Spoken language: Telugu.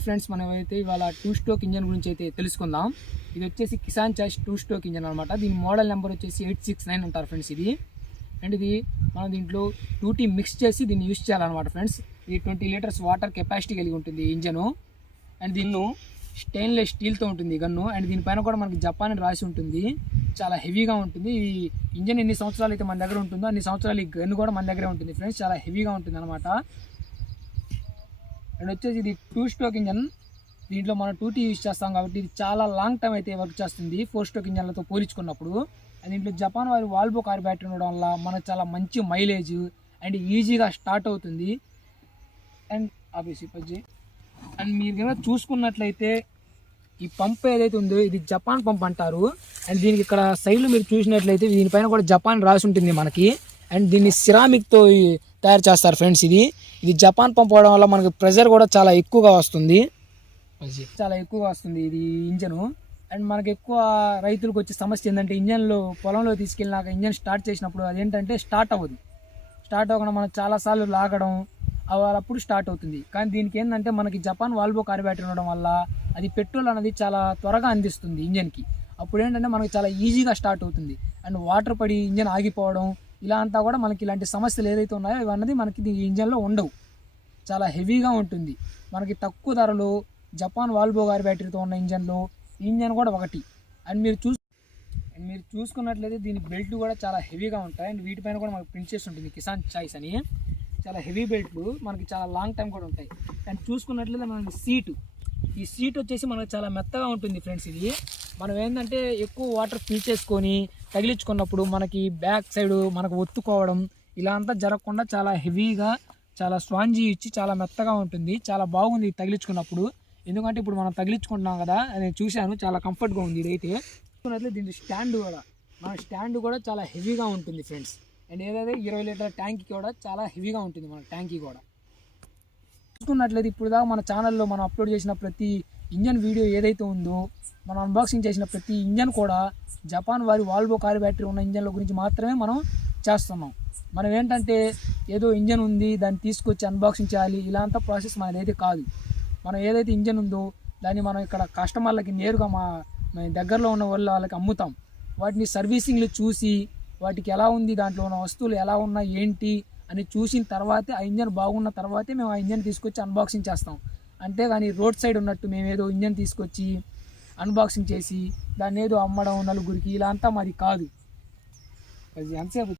హాయ్ ఫ్రెండ్స్, మనం అయితే ఇవాళ 2 స్ట్రోక్ ఇంజన్ గురించి అయితే తెలుసుకుందాం. ఇది వచ్చేసి కిసాన్ చాయిస్ 2 స్ట్రోక్ ఇంజన్ అనమాట. దీని మోడల్ నెంబర్ వచ్చేసి 869 అంటారు ఫ్రెండ్స్. ఇది అండ్ ఇది మనం దీంట్లో 2T మిక్స్ చేసి దీన్ని యూస్ చేయాలన్నమాట ఫ్రెండ్స్. ఇది 20 లీటర్స్ వాటర్ కెపాసిటీ కలిగి ఉంటుంది ఇంజను. అండ్ దీన్ని స్టెయిన్లెస్ స్టీల్తో ఉంటుంది గన్ను. అండ్ దీనిపైన కూడా మనకి జపాన్ అని రాసి ఉంటుంది. చాలా హెవీగా ఉంటుంది. ఈ ఇంజన్ ఎన్ని సంవత్సరాలు అయితే మన దగ్గర ఉంటుందో అన్ని సంవత్సరాలు ఈ గన్ను కూడా మన దగ్గరే ఉంటుంది ఫ్రెండ్స్. చాలా హెవీగా ఉంటుంది అనమాట. అండ్ వచ్చేసి ఇది 2 స్ట్రోక్ ఇంజన్. దీంట్లో మనం 2T యూజ్ చేస్తాం కాబట్టి ఇది చాలా లాంగ్ టైం అయితే వర్క్ చేస్తుంది 4 స్ట్రోక్ ఇంజన్లతో పోల్చుకున్నప్పుడు. అండ్ దీంట్లో జపాన్ వారి వాల్వో కార్ బ్యాటరీ ఉండడం వల్ల మనకు చాలా మంచి మైలేజ్ అండ్ ఈజీగా స్టార్ట్ అవుతుంది. అండ్ ఆబ్వియస్లీ పజ్జి అండ్ మీరు కనుక చూసుకున్నట్లయితే ఈ పంప్ ఏదైతే ఉందో ఇది జపాన్ పంప్ అంటారు. అండ్ దీనికి ఇక్కడ సైడ్లో మీరు చూసినట్లయితే దీనిపైన కూడా జపాన్ రాసి ఉంటుంది మనకి. అండ్ దీన్ని సిరామిక్తో తయారు చేస్తారు ఫ్రెండ్స్. ఇది జపాన్ పంప్ అవడం వల్ల మనకి ప్రెషర్ కూడా చాలా ఎక్కువగా వస్తుంది. ఇది ఇంజను. అండ్ మనకి ఎక్కువ రైతులకు వచ్చే సమస్య ఏంటంటే ఇంజన్లో పొలంలో తీసుకెళ్ళినాక ఇంజన్ స్టార్ట్ చేసినప్పుడు అదేంటంటే స్టార్ట్ అవ్వకుండా మనం చాలాసార్లు లాగడం అప్పుడు స్టార్ట్ అవుతుంది. కానీ దీనికి ఏంటంటే మనకి జపాన్ వాల్వో కార్ బ్యాటరీ ఉండడం వల్ల అది పెట్రోల్ అనేది చాలా త్వరగా అందిస్తుంది ఇంజన్కి. అప్పుడు ఏంటంటే మనకి చాలా ఈజీగా స్టార్ట్ అవుతుంది. అండ్ వాటర్ పడి ఇంజన్ ఆగిపోవడం ఇలా అంతా కూడా మనకి ఇలాంటి సమస్యలు ఏదైతే ఉన్నాయో ఇవన్నది మనకి ఈ ఇంజన్లో ఉండవు. చాలా హెవీగా ఉంటుంది. మనకి తక్కువ ధరలో జపాన్ వాల్వో కార్ బ్యాటరీతో ఉన్న ఇంజన్ కూడా ఒకటి. అండ్ మీరు చూసుకున్నట్లయితే దీని బెల్ట్ కూడా చాలా హెవీగా ఉంటాయి. అండ్ వీటిపైన కూడా మనకి ప్రింట్ చేసి ఉంటుంది కిసాన్ చాయిస్ అని. చాలా హెవీ బెల్ట్లు మనకి చాలా లాంగ్ టైం కూడా ఉంటాయి. అండ్ చూసుకున్నట్లయితే మనకి ఈ సీట్ వచ్చేసి మనకు చాలా మెత్తగా ఉంటుంది ఫ్రెండ్స్. ఇది మనం ఏంటంటే ఎక్కువ వాటర్ ఫిల్ చేసుకొని తగిలించుకున్నప్పుడు మనకి బ్యాక్ సైడ్ మనకు ఒత్తుకోవడం ఇలా అంతా జరగకుండా చాలా హెవీగా చాలా స్పాంజీ ఇచ్చి చాలా మెత్తగా ఉంటుంది. చాలా బాగుంది తగిలించుకున్నప్పుడు. ఎందుకంటే ఇప్పుడు మనం తగిలించుకుంటున్నాం కదా, నేను చూశాను చాలా కంఫర్ట్గా ఉంది. ఇదైతే చూసుకున్నట్లయితే దీని స్టాండ్ కూడా చాలా హెవీగా ఉంటుంది ఫ్రెండ్స్. అండ్ ఏదైతే 20 లీటర్ ట్యాంక్ కూడా చాలా హెవీగా ఉంటుంది మన ట్యాంకీ కూడా. చూసుకున్నట్లయితే ఇప్పుడు దాకా మన ఛానల్లో మనం అప్లోడ్ చేసిన ప్రతి ఇంజన్ వీడియో ఏదైతే ఉందో మనం అన్బాక్సింగ్ చేసిన ప్రతి ఇంజన్ కూడా జపాన్ వారి వాల్వో కార్ బ్యాటరీ ఉన్న ఇంజన్ల గురించి మాత్రమే మనం చేస్తున్నాం. మనం ఏంటంటే ఏదో ఇంజన్ ఉంది దాన్ని తీసుకొచ్చి అన్బాక్సింగ్ చేయాలి ఇలా అంతా ప్రాసెస్ మనదైతే కాదు. మనం ఏదైతే ఇంజన్ ఉందో దాన్ని మనం ఇక్కడ కస్టమర్లకి నేరుగా మా దగ్గరలో ఉన్న వాళ్ళకి అమ్ముతాం. వాటిని సర్వీసింగ్లు చూసి వాటికి ఎలా ఉంది, దాంట్లో ఉన్న వస్తువులు ఎలా ఉన్నాయి ఏంటి అని చూసిన తర్వాతే ఆ ఇంజన్ బాగున్న తర్వాతే మేము ఆ ఇంజన్ తీసుకొచ్చి అన్బాక్సింగ్ చేస్తాం. అంటే కానీ రోడ్ సైడ్ ఉన్నట్టు మేము ఏదో ఇంజన్ తీసుకొచ్చి అన్బాక్సింగ్ చేసి దాన్ని ఏదో అమ్మడం నలుగురికి ఇలా అంతా మాది కాదు. అది ఎంతసేపు